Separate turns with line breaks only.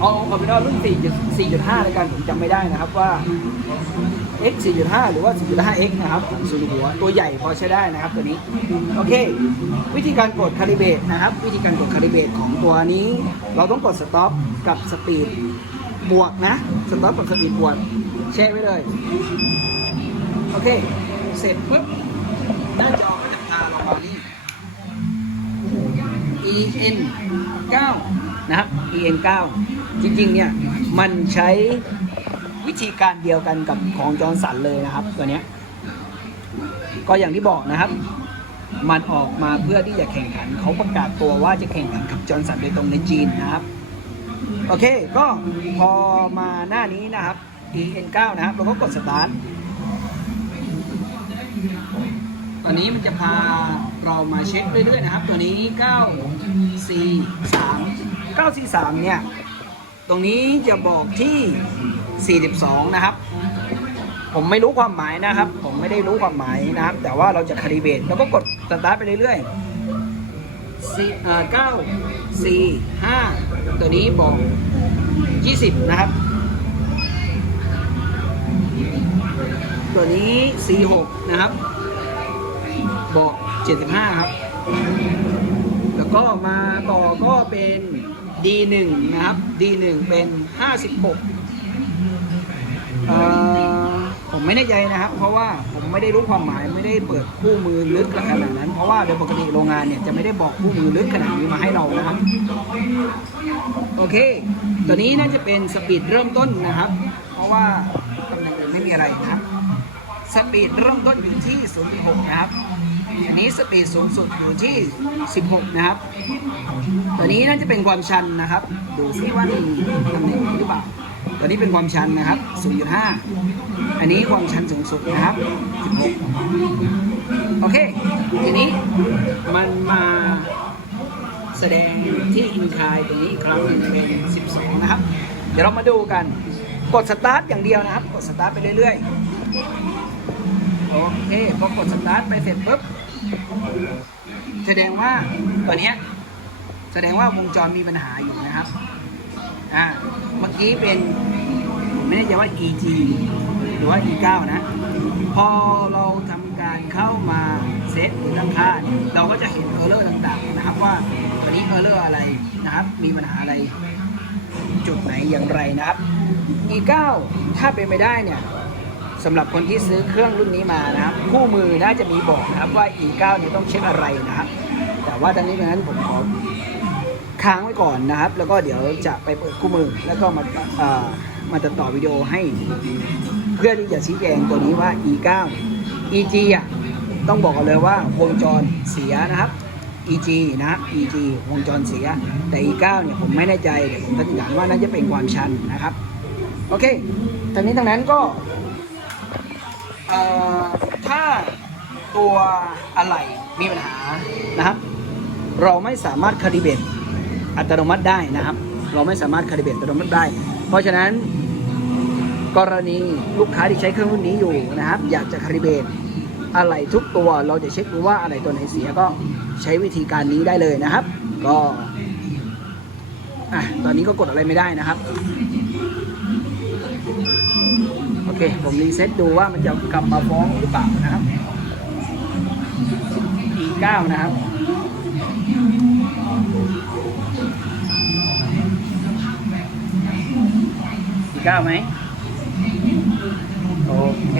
เอาเอาเป็นว่ารุ่น 4 4.5 ในการผมจำไม่ได้นะครับว่า X 4.5 หรือว่า 4.5X นะครับของซูรุหัวตัวใหญ่พอใช้ได้นะครับตัวนี้ โอเค วิธีการกดคาลิเบตนะครับ วิธีการกดคาลิเบตของตัวนี้ เราต้องกดสต็อปกับสปีดบวกนะสต็อปกับสปีดบวกแช่ไว้เลย โอเค เสร็จปุ๊บหน้าจอก็จะพาเรามาที่ EN 9นะครับ EN 9 จริงๆเนี่ยมันใช้วิธีการเดียวกันกับของจอร์นสันเลยนะครับ ตัวเนี้ยก็อย่างที่บอกนะครับ มันออกมาเพื่อที่จะแข่งขันเขาประกาศตัวว่าจะแข่งขันกับจอร์นสันโดยตรงในจีนนะครับ โอเคก็พอมาหน้านี้นะครับ EN 9 นะครับเราก็กดสตาร์ทตอนนี้มันจะพาเรามาเช็คเรื่อยๆนะครับ ตัวนี้ 9 4 3 9 4 3เนี่ย ตรงนี้จะบอกที่ 42 นะครับ ผมไม่รู้ความหมายนะครับ ผมไม่ได้รู้ความหมายนะครับ แต่ว่าเราจะคาลิเบตเราก็กดสตาร์ทไปเรื่อยๆเอ่อเก้าสี่ห้าตัวนี้บอก 20 นะครับ ตัวนี้ 46 นะครับ บอก 75 ครับ แล้วก็มาต่อก็เป็น D1 นะครับ D1 เป็น 56เอ่อผมไม่แน่ใจนะครับ เพราะว่าผมไม่ได้รู้ความหมายไม่ได้เปิดคู่มือลึกขนาดนั้น เพราะว่าโดยปกติโรงงานเนี่ยจะไม่ได้บอกคู่มือลึกขนาดนี้มาให้เรานะครับ โอเค ตัวนี้น่าจะเป็นสปีดเริ่มต้นนะครับ เพราะว่าตำแหน่งอื่นไม่มีอะไรนะครับ สปีดเริ่มต้นอยู่ที่ 0.6 นะครับ อันนี้สปีดสูงสุดอยู่ที่ 16 นะครับ ตัวนี้น่าจะเป็นความชันนะครับ ดูซิว่ามีตำแหน่งหรือเปล่า ตัวนี้เป็นความชันนะครับ 0.5 อันนี้ความชันสูงสุดนะครับ 16 โอเค ทีนี้มันมาแสดงที่อินคายตรงนี้ครั้งหนึ่งเป็น 12 นะครับ เดี๋ยวเรามาดูกัน กดสตาร์ทอย่างเดียวนะครับ กดสตาร์ทไปเรื่อยๆ โอเค พอกดสตาร์ทไปเสร็จปุ๊บ แสดงว่าตัวเนี้ยแสดงว่าวงจรมีปัญหาอยู่นะครับอ่าเมื่อกี้เป็นไม่แน่ใจว่า EG หรือว่า E9 นะ พอเราทำการเข้ามาเซตหรือตั้งค่า เราก็จะเห็นเออร์เลอร์ต่างๆนะครับว่าตัวนี้เออร์เลอร์อะไรนะครับ มีปัญหาอะไรจุดไหนอย่างไรนะครับ E9 ถ้าเป็นไปได้เนี่ย สำหรับคนที่ซื้อเครื่องรุ่นนี้มานะครับคู่มือน่าจะมีบอกนะครับว่า E9 เนี่ยต้องเช็คอะไรนะครับแต่ว่าทั้งนี้ทั้งนั้นผมขอค้างไว้ก่อนนะครับ แล้วก็เดี๋ยวจะไปเปิดคู่มือ แล้วก็มาเอ่อมาตัดต่อวิดีโอให้ เพื่อที่จะชี้แจงตัวนี้ว่า E9 EG อะต้องบอกกันเลยว่าวงจรเสียนะครับ EG นะ EG วงจรเสีย แต่ E9 เนี่ยผมไม่แน่ใจเดี๋ยวผมสันนิษฐานว่าน่าจะเป็นความชันนะครับ โอเคทั้งนี้ทั้งนั้นก็ ถ้าตัวอะไหล่มีปัญหานะครับ เราไม่สามารถคาลิเบตอัตโนมัติได้นะครับ เราไม่สามารถคาลิเบตอัตโนมัติได้ เพราะฉะนั้น กรณีลูกค้าที่ใช้เครื่องรุ่นนี้อยู่นะครับ อยากจะคาลิเบตอะไรทุกตัวเราจะเช็คดูว่าอะไรตัวไหนเสียก็ใช้วิธีการนี้ได้เลยนะครับ ก็อะตอนนี้ก็กดอะไรไม่ได้นะครับ โอเค ผมรีเซ็ตดูว่ามันจะกลับมาฟ้องหรือเปล่านะครับ E9 นะครับอีเก้าไหมโอเค